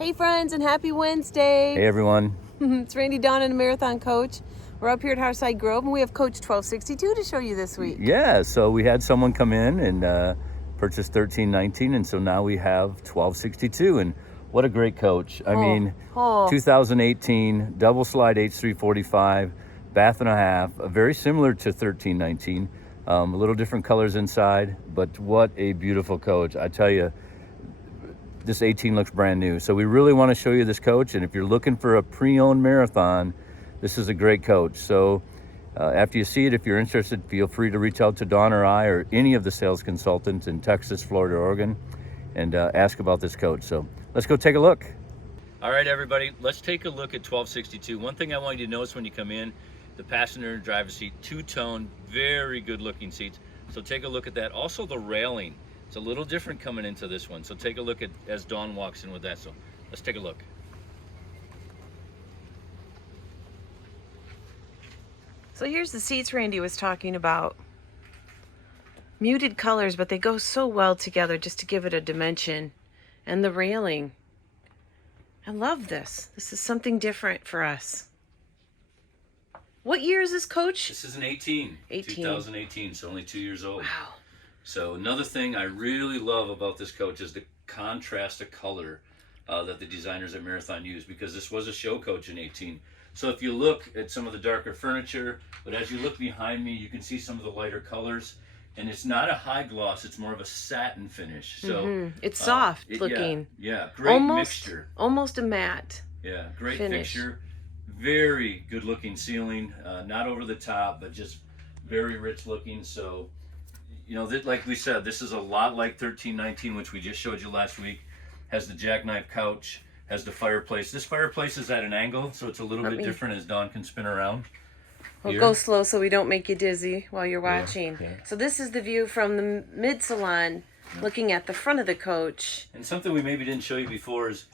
Hey friends, and happy Wednesday. Hey everyone. It's Randy, Dawn, and a Marathon Coach. We're up here at Hearthside Grove, and we have Coach 1262 to show you this week. Yeah, so we had someone come in and purchase 1319, and so now we have 1262, and what a great coach. I mean, 2018 double slide H345, bath and a half, very similar to 1319, a little different colors inside, but what a beautiful coach. I tell you, this 18 looks brand new. So we really want to show you this coach, and if you're looking for a pre-owned Marathon, this is a great coach. So after you see it, if you're interested, feel free to reach out to Dawn or I or any of the sales consultants in Texas, Florida, Oregon, and ask about this coach. So let's go take a look. All right, everybody, let's take a look at 1262. One thing I want you to notice when you come in, the passenger and driver seat, two-tone, very good looking seats. So take a look at that. Also the railing. It's a little different coming into this one. So take a look at as Dawn walks in with that. So let's take a look. So here's the seats Randy was talking about. Muted colors, but they go so well together just to give it a dimension. And the railing. I love this. This is something different for us. What year is this, Coach? This is an 18. 2018, so only 2 years old. Wow. So another thing I really love about this coach is the contrast of color that the designers at Marathon use, because this was a show coach in 18. So if you look at some of the darker furniture, but as you look behind me, you can see some of the lighter colors. And it's not a high gloss, it's more of a satin finish. So it's soft looking. Yeah, great mixture. Almost a matte. Yeah, great finish. fixture. Very good looking ceiling. Not over the top, but just very rich looking. So, you know, like we said, this is a lot like 1319, which we just showed you last week. Has the jackknife couch, has the fireplace. This fireplace is at an angle, so it's a little bit different as Dawn can spin around. We'll go slow so we don't make you dizzy while you're watching. Yeah. So this is the view from the mid-salon, looking at the front of the coach. And something we maybe didn't show you before is,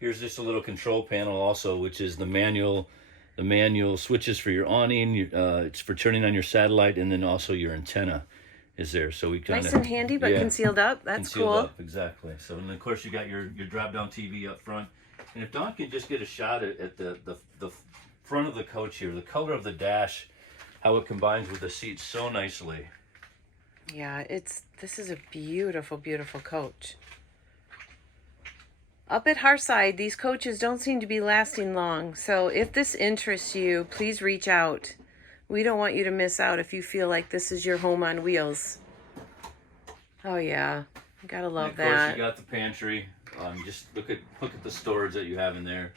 here's just a little control panel also, which is the manual switches for your awning. It's for turning on your satellite, and then also your antenna is there. So we kind of nice and handy, but concealed up. That's concealed cool. Up, exactly. So and of course you got your drop-down TV up front. And if Dawn can just get a shot at the front of the coach here, the color of the dash, how it combines with the seats so nicely. Yeah, this is a beautiful, beautiful coach. Up at Hearthside, these coaches don't seem to be lasting long. So if this interests you, please reach out. We don't want you to miss out if you feel like this is your home on wheels. Oh yeah, you gotta love that. Of course, you got the pantry. Just look at the storage that you have in there.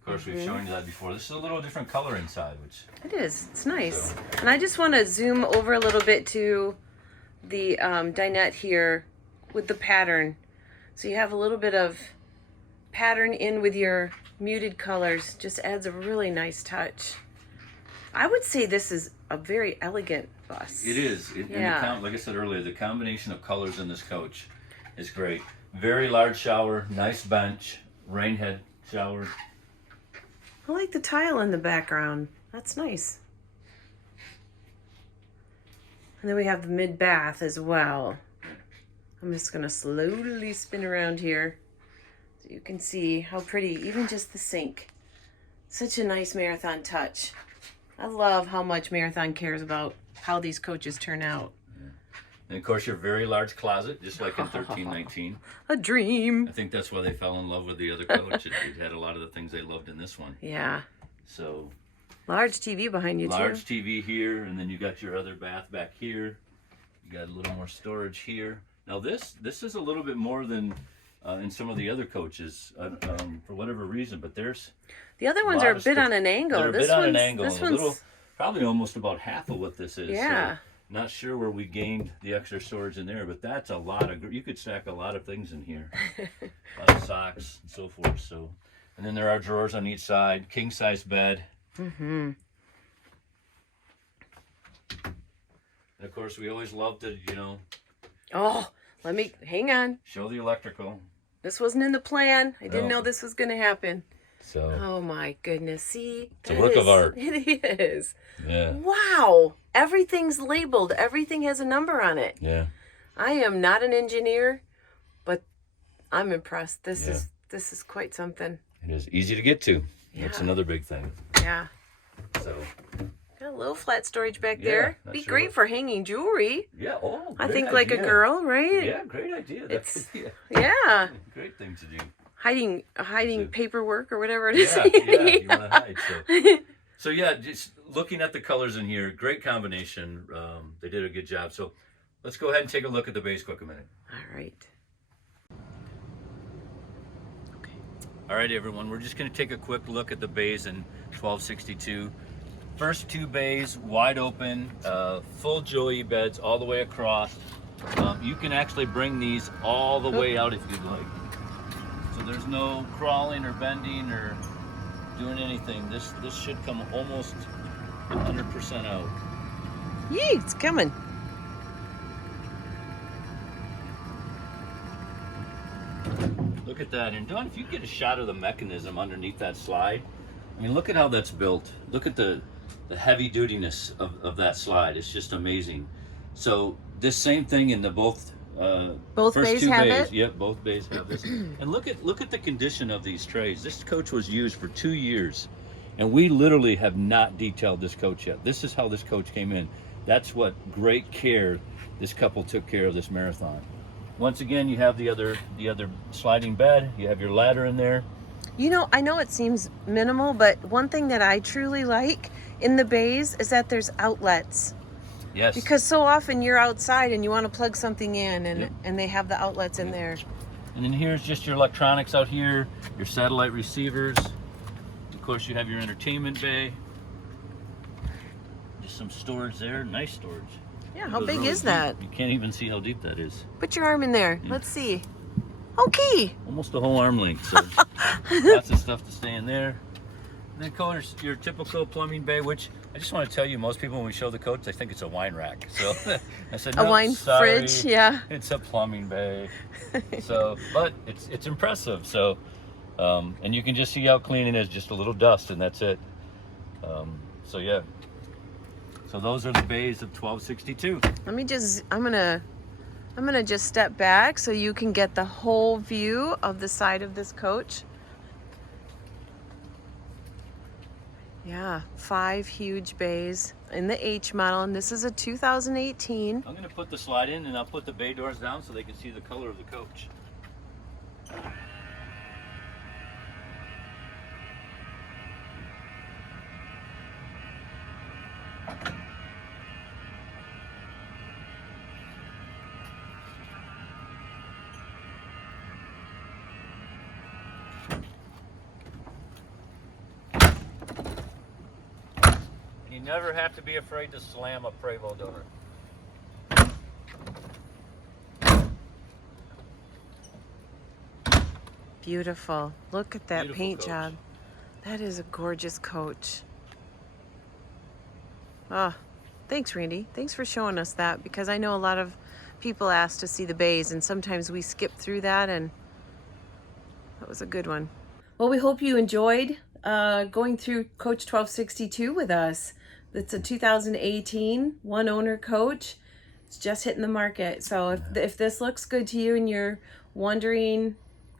Of course, we've shown you that before. This is a little different color inside, which it is. It's nice. So. And I just want to zoom over a little bit to the dinette here with the pattern. So you have a little bit of pattern in with your muted colors. Just adds a really nice touch. I would say this is a very elegant bus. It is. Like I said earlier, the combination of colors in this coach is great. Very large shower, nice bench, rain head shower. I like the tile in the background. That's nice. And then we have the mid bath as well. I'm just gonna slowly spin around here so you can see how pretty, even just the sink. Such a nice Marathon touch. I love how much Marathon cares about how these coaches turn out. Yeah. And of course your very large closet, just like in 1319. A dream. I think that's why they fell in love with the other coach. It had a lot of the things they loved in this one. Yeah. So large TV behind you too. Large TV here, and then you got your other bath back here. You got a little more storage here. Now this is a little bit more than in some of the other coaches for whatever reason, but there's the other ones are a bit on an angle. This one's probably almost about half of what this is. Yeah. So not sure where we gained the extra storage in there, but that's a lot of. You could stack a lot of things in here, a lot of socks and so forth. So, and then there are drawers on each side, king size bed. Mm-hmm. And of course, we always love to, Oh, let me hang on. Show the electrical. This wasn't in the plan. I didn't know this was going to happen. So. Oh my goodness! See, it's a work of art. It is. Yeah. Wow! Everything's labeled. Everything has a number on it. Yeah. I am not an engineer, but I'm impressed. This This is quite something. It is easy to get to. Yeah. That's another big thing. Yeah. So got a little flat storage back Yeah, there. not Be sure great what- for hanging jewelry. yeah, oh, I great think like a idea. girl, right? Yeah, great idea. That It's- could be a Yeah. great thing to do. Hiding So- paperwork or whatever it is. Yeah, yeah, you want to hide. So yeah, just looking at the colors in here, great combination. They did a good job. So let's go ahead and take a look at the base quick a minute. All right. Okay. All right, everyone, we're just going to take a quick look at the bays in 1262. First two bays, wide open, full joey beds all the way across. You can actually bring these all the way out if you'd like. So there's no crawling or bending or doing anything. This should come almost 100% out. Yee, it's coming. Look at that. And Dawn, if you get a shot of the mechanism underneath that slide, I mean, look at how that's built. Look at the heavy dutiness of that slide. It's just amazing. So this same thing in the both Both first bays two have bays. it? Yep, both bays have this. And look at the condition of these trays. This coach was used for 2 years, and we literally have not detailed this coach yet. This is how this coach came in. That's what great care this couple took care of this marathon. Once again, you have the other sliding bed. You have your ladder in there. You know, I know it seems minimal, but one thing that I truly like in the bays is that there's outlets. Yes. Because so often you're outside and you want to plug something in, and Yep. and they have the outlets in there. And then here's just your electronics out here, your satellite receivers. Of course, you have your entertainment bay. Just some storage there, nice storage. Yeah, how Goes big really is deep. that? You can't even see how deep that is. Put your arm in there. Yeah. Let's see. Okay. Almost a whole arm length, so lots of stuff to stay in there. And then, of course, your typical plumbing bay, which I just want to tell you, most people when we show the coach, they think it's a wine rack. So I said, A no, wine sorry, fridge, yeah. it's a plumbing bay. So, but it's impressive. So, and you can just see how clean it is, just a little dust, and that's it. So yeah. So those are the bays of 1262. Let me just, I'm gonna just step back so you can get the whole view of the side of this coach. Yeah, 5 huge bays in the H model, and this is a 2018. I'm gonna put the slide in, and I'll put the bay doors down so they can see the color of the coach. You never have to be afraid to slam a Prevost door. Beautiful. Look at that Beautiful paint coach. job. That is a gorgeous coach. Ah, thanks, Randy. Thanks for showing us that, because I know a lot of people ask to see the bays, and sometimes we skip through that, and that was a good one. Well, we hope you enjoyed going through Coach 1262 with us. It's a 2018 one owner coach. It's just hitting the market. So if this looks good to you and you're wondering,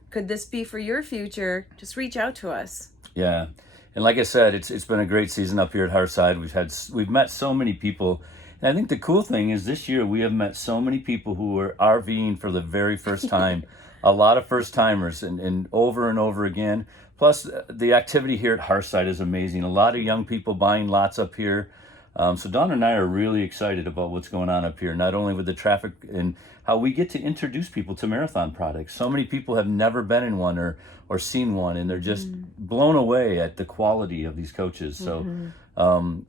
could this be for your future, just reach out to us. Yeah, and like I said, it's been a great season up here at Hearthside. We've met so many people, and I think the cool thing is this year we have met so many people who are RVing for the very first time. A lot of first timers, and over again. Plus, the activity here at Hearthside is amazing. A lot of young people buying lots up here. So Dawn and I are really excited about what's going on up here, not only with the traffic and how we get to introduce people to marathon products. So many people have never been in one or seen one, and they're just blown away at the quality of these coaches. So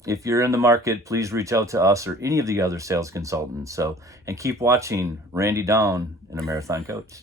if you're in the market, please reach out to us or any of the other sales consultants. And keep watching Randy Down in a Marathon Coach.